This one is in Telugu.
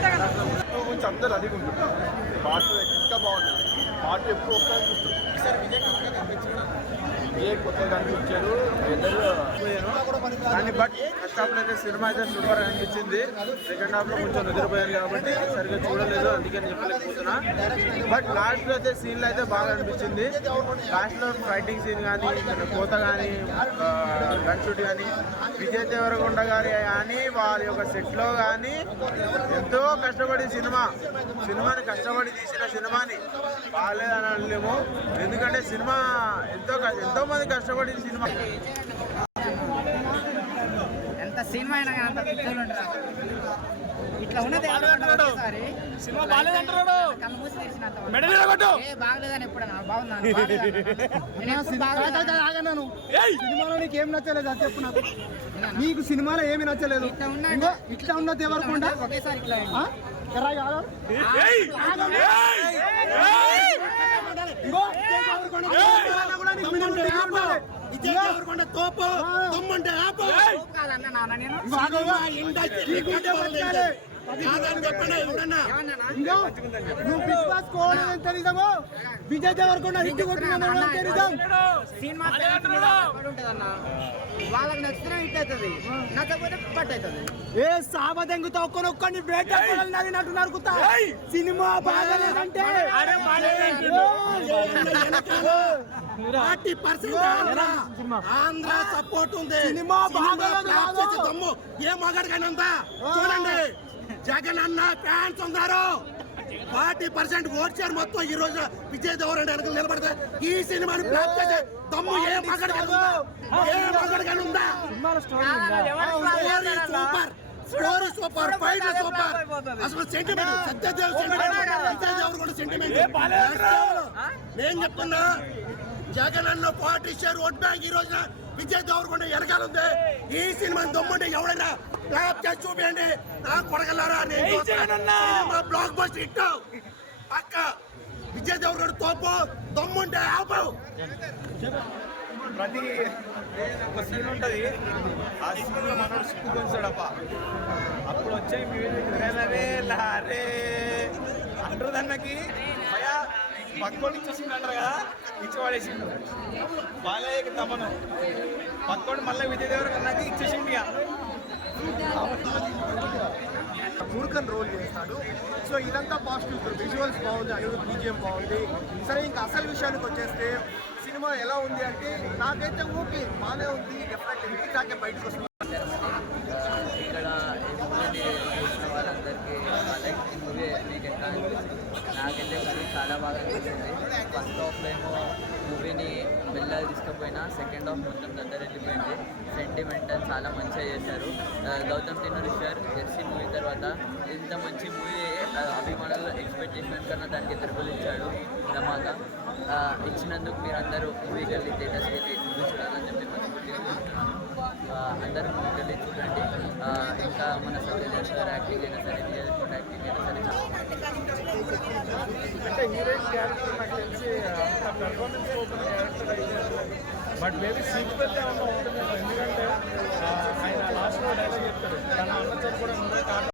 క్యారెక్టర్ గురించి అందరూ అది ఉంటుంది పాటలు ఇంకా బాగుంది పాటలు ఎప్పుడు వస్తాయని చూస్తారు ఏ కొత్తగా అనిపించారు కానీ బట్ ఫస్ట్ హాఫ్ అయితే సినిమా అయితే సూపర్ అనిపించింది సెకండ్ హాఫ్లో కొంచెం నిద్రపోయాను కాబట్టి సరిగ్గా చూడలేదు అందుకే నేను చెప్పలేకపోతున్నా. బట్ లాస్ట్లో అయితే సీన్లు అయితే బాగా అనిపించింది. లాస్ట్లో ఫైటింగ్ సీన్ కానీ కోత కానీ గన్ షూట్ కానీ విజయ్ దేవరకొండ గారి కానీ వారి యొక్క సెట్లో కానీ ఎంతో కష్టపడి సినిమా సినిమాని కష్టపడి తీసిన సినిమాని బాగాలేదని అనలేము. ఎందుకంటే సినిమా ఎంతో ఎంతో మంది కష్టపడి సినిమా ఎంత సినిమా అయినా అంత పిక్చర్లు ఇట్లా ఉన్నది సినిమా వరకు. మెడల్ కొట్టు. ఏ బాగలేదని ఎప్పుడన్నా? బాగుందా? నేను ఎప్పుడు బాగలేదన్నా. సినిమాలో నీకు ఏం నచ్చలేదు? అది చెప్పు నాకు. నీకు సినిమాలో ఏమి నచ్చలేదు. ఇట్లా ఉన్నది ఎవరుకుండా ఉంటే ఒకేసారి ఇట్లా అయింది. ఎర్రా కాదు ఇంకో విజయ్ దేవరకొండ సినిమాలో కూడా నీకు minimum degree ఉండాలి. ఇంకో, తోపు తమ్మంటే ఆపు కాదన్నా నాన్న నేను ఇంకో నువ్వు Bigg Boss Vijay Devarakonda hit కొట్టిన సినిమా ఉంటుందన్న వాళ్ళకి నచ్చితే హిట్ అవుతుంది. నచ్చకపోతే పట్టు అవుతుంది. ఏ బ్రేక్ నవ్వినట్టు నరుకుతా? Cinema బాగలేదంటే? Forty percent Andhra. Support ఉంది. సినిమా బాగా ఏ మగాడికైనా చూడండి. జగన్ అన్న ఫ్యాన్స్ ఉన్నారు. ఫార్టీ పర్సెంట్ ఓట్చారు మొత్తం ఈ రోజు విజయ్ దేవరెడ్డి వెనక నిలబడితే ఈ సినిమాని ఫ్లాప్ చేసే దమ్ము ఏ ఉందా? ఏ మగాడికైనా ఉందా? Story super story super fight super అసలు sentiment Satyadev sentiment Vijay Devarakonda sentiment నేను చెప్తున్నా జగన్ అన్న పార్టీ షేర్ ఓట్ బ్యాంక్ ఈ రోజున విజయ్ దేవరకొండ వెనకాల ఉంది. ఈ సినిమా దమ్ముంటే ఎవడైనా క్లాప్ చేసి చూపించండి నా కొడగలరా నేను బ్లాక్ బస్టర్ హిట్ పక్క విజయ్ దేవరకొండ తోపు. దమ్ముంటే ఆపు. ప్రతి ఒక సీన్ ఉంటుంది. ఆ సీన్లో మనోడు సిక్కుకొస్తాడప్ప అప్పుడు వచ్చే రే లారే. అంటారు దానికి భయా పక్కోడి ఇచ్చేసిండు అంటారు కదా ఇచ్చి పడేసిండు బాలయ్యకి తమను. పక్కోడు మళ్ళీ విజయ్ దేవర కన్నాకి ఇచ్చేసిండు ఇక. మూర్ఖన్ రోల్ చేస్తాడు. సో ఇదంతా పాజిటివ్ విజువల్స్ బాగుంది అనిరుద్ బీజిఎం బాగుంది. సరే ఇంకా అసలు విషయానికి వచ్చేస్తే సినిమా ఎలా ఉంది అంటే నాకైతే ఓకే బాగానే ఉంది డెఫినెట్ ఇంటికి నాకే బయటకు వస్తుంది ఇక్కడ వాళ్ళందరికీ లైక్ మూవీ మీకు ఎట్లా అనిపిస్తుంది? నాకైతే మూవీ చాలా బాగా అనిపిస్తుంది ఫస్ట్ ఆఫ్ ఏమో మూవీని బిల్లాలు తీసుకుపోయినా సెకండ్ హాఫ్ మొత్తం దగ్గర వెళ్ళిపోయింది. సెంటిమెంటల్ చాలా మంచిగా చేశారు. గౌతమ్ గౌతమ్ తిన్నరీశ్వర్ జెర్సీ మూవీ తర్వాత ఇంత మంచి మూవీ అభిమానులు ఎక్స్పెక్ట్ చేసిన కన్నా దానికి తిరుగులు ఇచ్చాడు ధమాకా ఇచ్చినందుకు ఇచ్చినందుకు మీరందరూ మూవీకి వెళ్ళి థియేటర్స్కి వెళ్ళి చూడాలని చెప్పి మనస్ఫూర్తిగా అందరూ మూవీకి వెళ్ళి చూడండి ఆ, ఇంకా మన సత్యదేవ్ సార్ యాక్టింగ్ అయినా సరే విజయ్ దేవరకొండ యాక్టింగ్ అయినా సరే చాలా అంటే హీరోయిన్ క్యారెక్టర్ నాకు తెలిసి అంత పెర్ఫార్మెన్స్ ఓపెన్ క్యారెక్టర్ అయితే బట్ మేబీ సీక్వెల్ ఏమన్నా ఉంటుంది ఎందుకంటే ఆయన లాస్ట్లో డైలాగ్ చెప్తారు తన అన్నతో కూడా చనిపోవడం